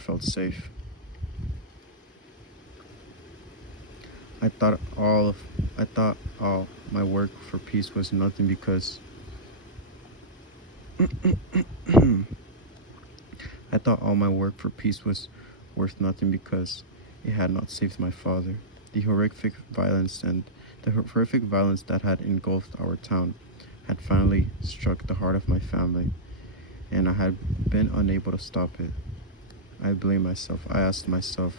felt safe. I thought all of I thought all my work for peace was nothing because I thought all my work for peace was worth nothing because it had not saved my father. The horrific violence and the horrific violence that had engulfed our town had finally struck the heart of my family, and I had been unable to stop it. I blamed myself. I asked myself,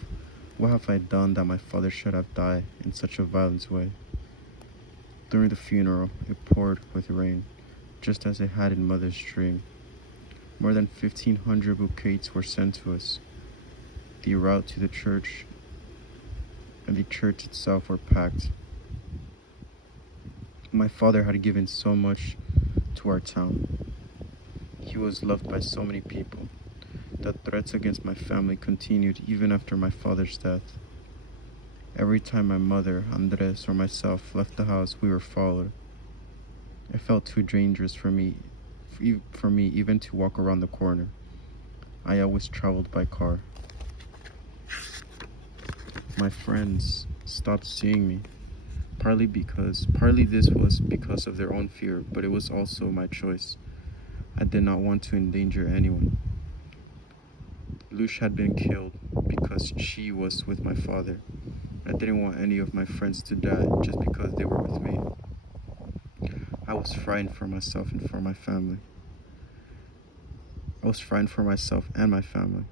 what have I done that my father should have died in such a violent way? During the funeral, it poured with rain, just as it had in Mother's dream. More than 1,500 bouquets were sent to us. The route to the church and the church itself were packed. My father had given so much to our town. He was loved by so many people. The threats against my family continued even after my father's death. Every time my mother, Andres, or myself left the house, we were followed. It felt too dangerous for me even to walk around the corner. I always traveled by car. My friends stopped seeing me, partly this was because of their own fear, but it was also my choice. I did not want to endanger anyone. Lush had been killed because she was with my father. I didn't want any of my friends to die just because they were with me. I was frightened for myself and for my family. I was frightened for myself and my family.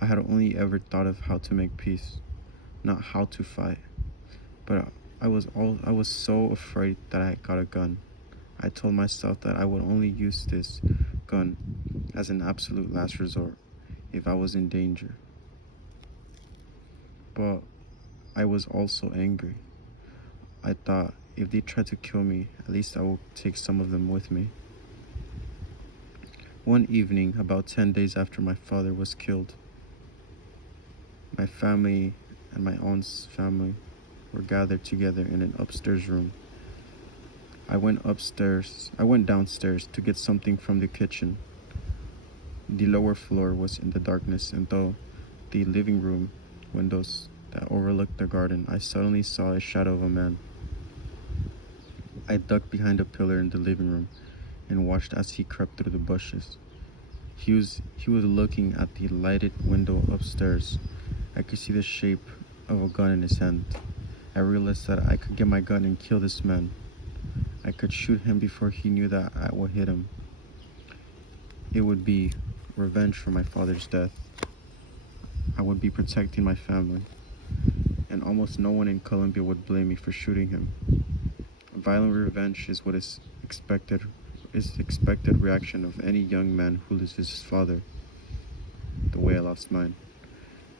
I had only ever thought of how to make peace, not how to fight. But I was so afraid that I got a gun. I told myself that I would only use this gun as an absolute last resort if I was in danger. But I was also angry. I thought if they tried to kill me, at least I would take some of them with me. One evening, about 10 days after my father was killed, my family and my aunt's family were gathered together in an upstairs room. I went downstairs to get something from the kitchen. The lower floor was in the darkness, and though the living room windows that overlooked the garden, I suddenly saw a shadow of a man. I ducked behind a pillar in the living room and watched as he crept through the bushes. He was looking at the lighted window upstairs. I could see the shape of a gun in his hand. I realized that I could get my gun and kill this man. I could shoot him before he knew that I would hit him. It would be revenge for my father's death. I would be protecting my family, and almost no one in Colombia would blame me for shooting him. Violent revenge is what is expected reaction of any young man who loses his father, the way I lost mine.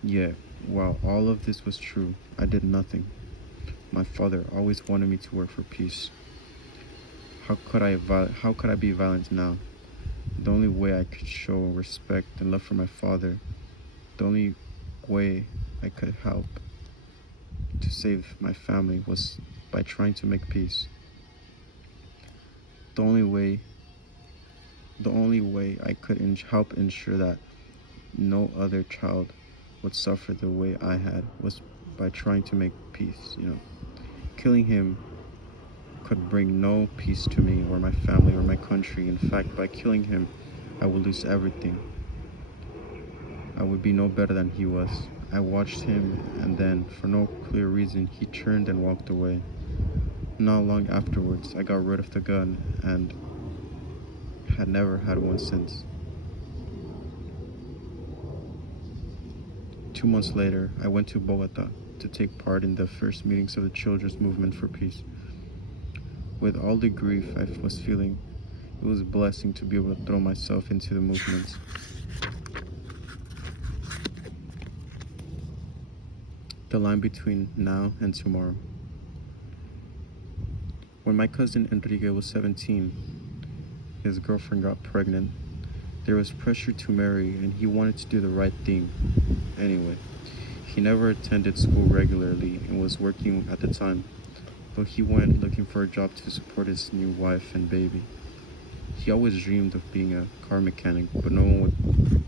Yet, while all of this was true, I did nothing. My father always wanted me to work for peace. How could I be violent now? The only way I could show respect and love for my father, the only way I could help to save my family was by trying to make peace. The only way I could help ensure that no other child would suffer the way I had was by trying to make peace, Killing him could bring no peace to me or my family or my country. In fact, by killing him, I would lose everything. I would be no better than he was. I watched him, and then, for no clear reason, he turned and walked away. Not long afterwards, I got rid of the gun and had never had one since. 2 months later, I went to Bogota to take part in the first meetings of the Children's Movement for Peace. With all the grief I was feeling, it was a blessing to be able to throw myself into the movement. The line between now and tomorrow. When my cousin Enrique was 17, his girlfriend got pregnant. There was pressure to marry, and he wanted to do the right thing. Anyway, he never attended school regularly and was working at the time, but he went looking for a job to support his new wife and baby. He always dreamed of being a car mechanic, but no one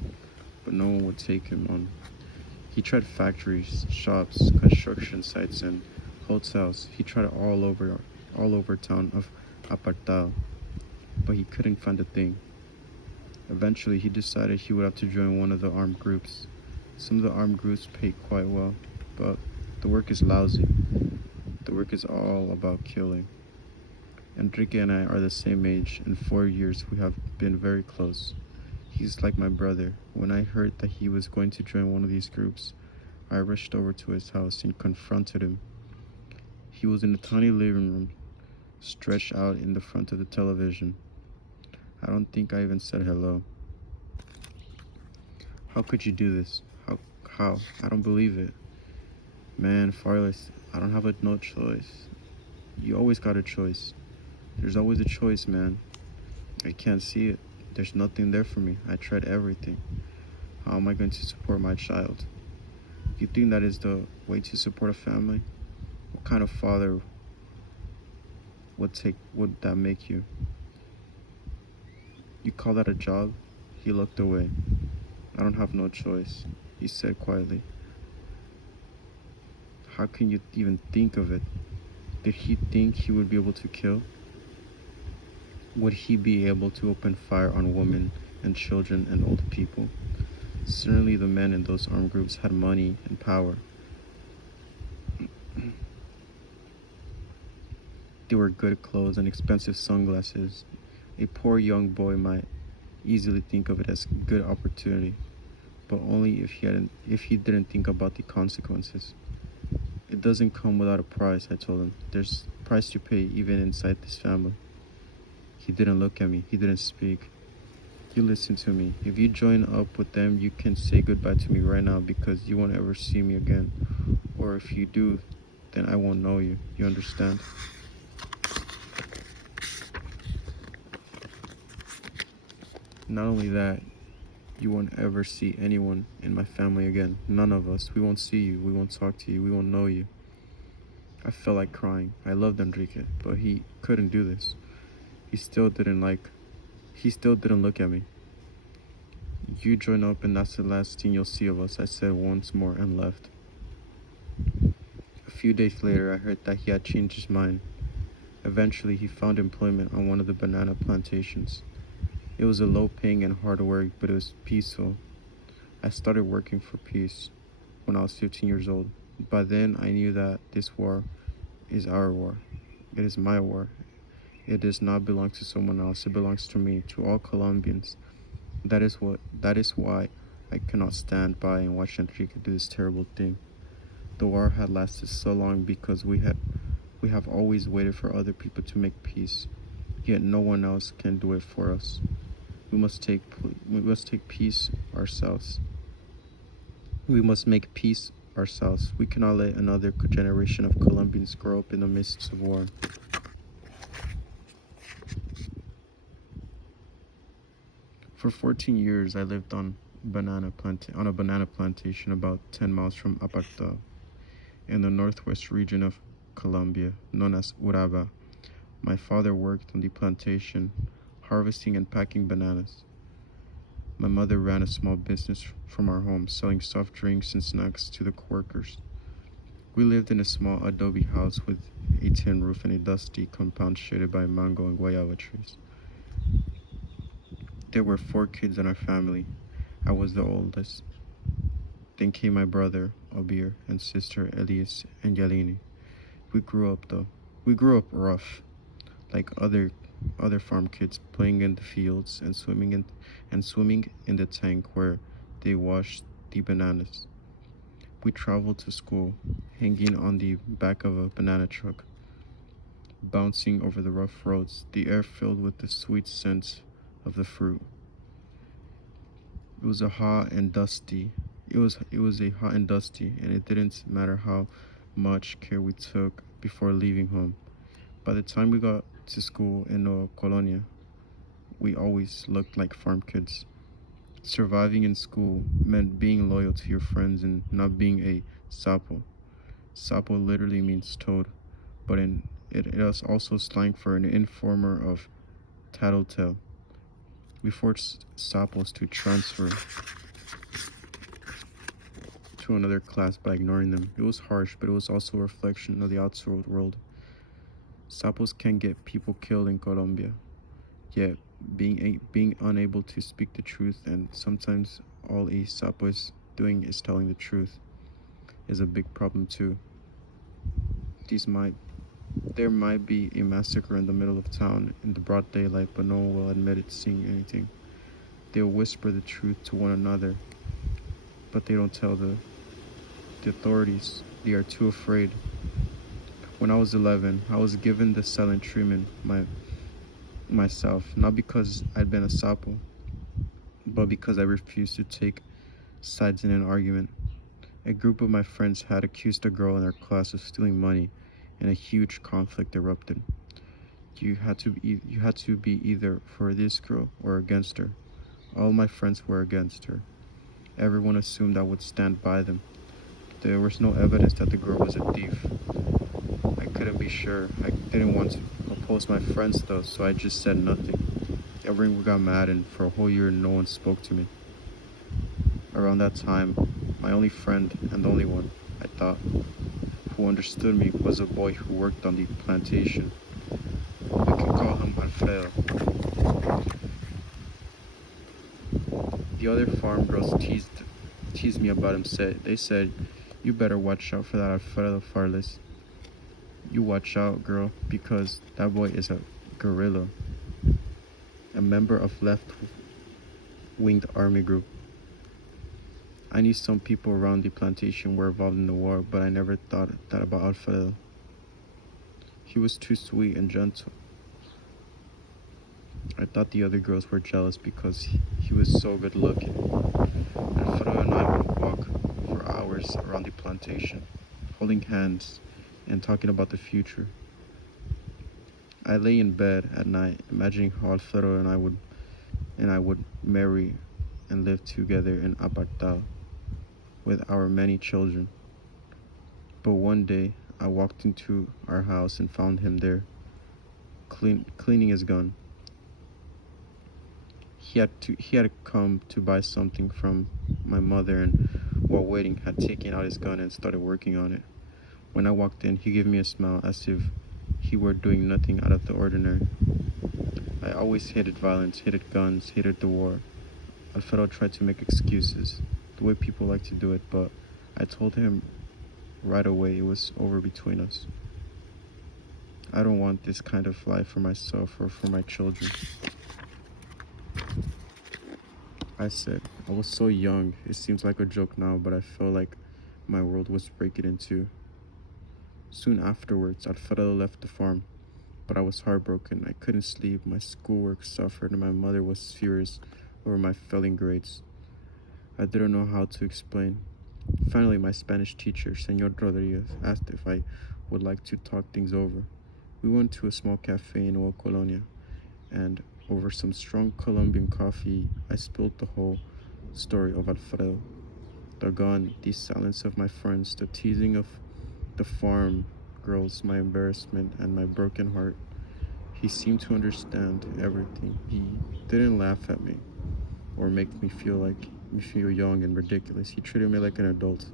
but no one would take him on. He tried factories, shops, construction sites, and hotels. He tried all over town of Apartado, but he couldn't find a thing. Eventually, he decided he would have to join one of the armed groups. Some of the armed groups pay quite well, but the work is lousy. The work is all about killing. Enrique and I are the same age. In 4 years, we have been very close. He's like my brother. When I heard that he was going to join one of these groups, I rushed over to his house and confronted him. He was in a tiny living room, stretched out in the front of the television. I don't think I even said hello. How could you do this? How? I don't believe it. Man, Farless, I don't have no choice. You always got a choice. There's always a choice, man. I can't see it. There's nothing there for me. I tried everything. How am I going to support my child? You think that is the way to support a family? What kind of father would that make you? You call that a job? He looked away. I don't have no choice, he said quietly. How can you even think of it? Did he think he would be able to kill? Would he be able to open fire on women and children and old people? Certainly the men in those armed groups had money and power. They wore good clothes and expensive sunglasses. A poor young boy might easily think of it as good opportunity, but only if he didn't think about the consequences. It doesn't come without a price, I told him. There's a price to pay even inside this family. He didn't look at me. He didn't speak. You listen to me. If you join up with them, you can say goodbye to me right now because you won't ever see me again. Or if you do, then I won't know you. You understand? Not only that, you won't ever see anyone in my family again. None of us. We won't see you. We won't talk to you. We won't know you. I felt like crying. I loved Enrique, but he couldn't do this. He still didn't look at me. You join up and that's the last thing you'll see of us, I said once more and left. A few days later, I heard that he had changed his mind. Eventually, he found employment on one of the banana plantations. It was a low-paying and hard work, but it was peaceful. I started working for peace when I was 15 years old. By then, I knew that this war is our war. It is my war. It does not belong to someone else. It belongs to me, to all Colombians. That is why I cannot stand by and watch Enrique do this terrible thing. The war had lasted so long because we have always waited for other people to make peace. Yet no one else can do it for us. We must take peace ourselves. We must make peace ourselves. We cannot let another generation of Colombians grow up in the midst of war. For 14 years, I lived on a banana plantation about 10 miles from Apartado, in the northwest region of Colombia, known as Uraba. My father worked on the plantation, harvesting and packing bananas. My mother ran a small business from our home, selling soft drinks and snacks to the workers. We lived in a small adobe house with a tin roof and a dusty compound shaded by mango and guayaba trees. There were 4 kids in our family. I was the oldest. Then came my brother, Obir, and sister, Elias and Yalini. We grew up though. We grew up rough, like other farm kids, playing in the fields and swimming in the tank where they washed the bananas. We traveled to school, hanging on the back of a banana truck, bouncing over the rough roads, the air filled with the sweet scent of the fruit. It was a hot and dusty. It was a hot and dusty, and it didn't matter how much care we took before leaving home. By the time we got to school in Nueva Colonia, we always looked like farm kids. Surviving in school meant being loyal to your friends and not being a sapo. Sapo literally means toad, but it is also slang for an informer of tattletale. We forced sapos to transfer to another class by ignoring them. It was harsh, but it was also a reflection of the outside world. Sapos can get people killed in Colombia, yet being unable to speak the truth, and sometimes all a sapo is doing is telling the truth, is a big problem too. These might There might be a massacre in the middle of town in the broad daylight, but no one will admit it seeing anything. They'll whisper the truth to one another, but they don't tell the authorities. They are too afraid. When I was 11, I was given the silent treatment myself, not because I'd been a sapo, but because I refused to take sides in an argument. A group of my friends had accused a girl in our class of stealing money, and a huge conflict erupted. You had to be either for this girl or against her. All my friends were against her. Everyone assumed I would stand by them. There was no evidence that the girl was a thief. I couldn't be sure. I didn't want to oppose my friends though, so I just said nothing. Everyone got mad, and for a whole year no one spoke to me. Around that time, my only friend, and the only one, I thought, who understood me was a boy who worked on the plantation. We can call him Alfredo. The other farm girls teased me about him. They said, "You better watch out for that Alfredo Farless. You watch out, girl, because that boy is a guerrilla, a member of left-winged army group." I knew some people around the plantation were involved in the war, but I never thought that about Alfredo. He was too sweet and gentle. I thought the other girls were jealous because he was so good looking. Alfredo and I would walk for hours around the plantation, holding hands and talking about the future. I lay in bed at night, imagining how Alfredo and I would marry and live together in Apartado with our many children. But one day, I walked into our house and found him there, cleaning his gun. He had come to buy something from my mother, and while waiting had taken out his gun and started working on it. When I walked in, he gave me a smile as if he were doing nothing out of the ordinary. I always hated violence, hated guns, hated the war. Alfredo tried to make excuses, the way people like to do it, but I told him right away it was over between us. I don't want this kind of life for myself or for my children. I said, I was so young, it seems like a joke now, but I felt like my world was breaking in two. Soon afterwards, Alfredo left the farm, but I was heartbroken. I couldn't sleep, my schoolwork suffered, and my mother was furious over my failing grades. I didn't know how to explain. Finally, my Spanish teacher, Senor Rodriguez, asked if I would like to talk things over. We went to a small cafe in Old Colonia, and over some strong Colombian coffee, I spilled the whole story of Alfredo. The gun, the silence of my friends, the teasing of the farm girls, my embarrassment, and my broken heart. He seemed to understand everything. He didn't laugh at me or make me feel young and ridiculous. He treated me like an adult.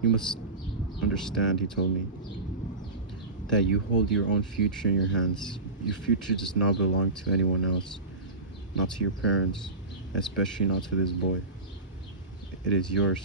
"You must understand," he told me, "that you hold your own future in your hands. Your future does not belong to anyone else, not to your parents, especially not to this boy. It is yours."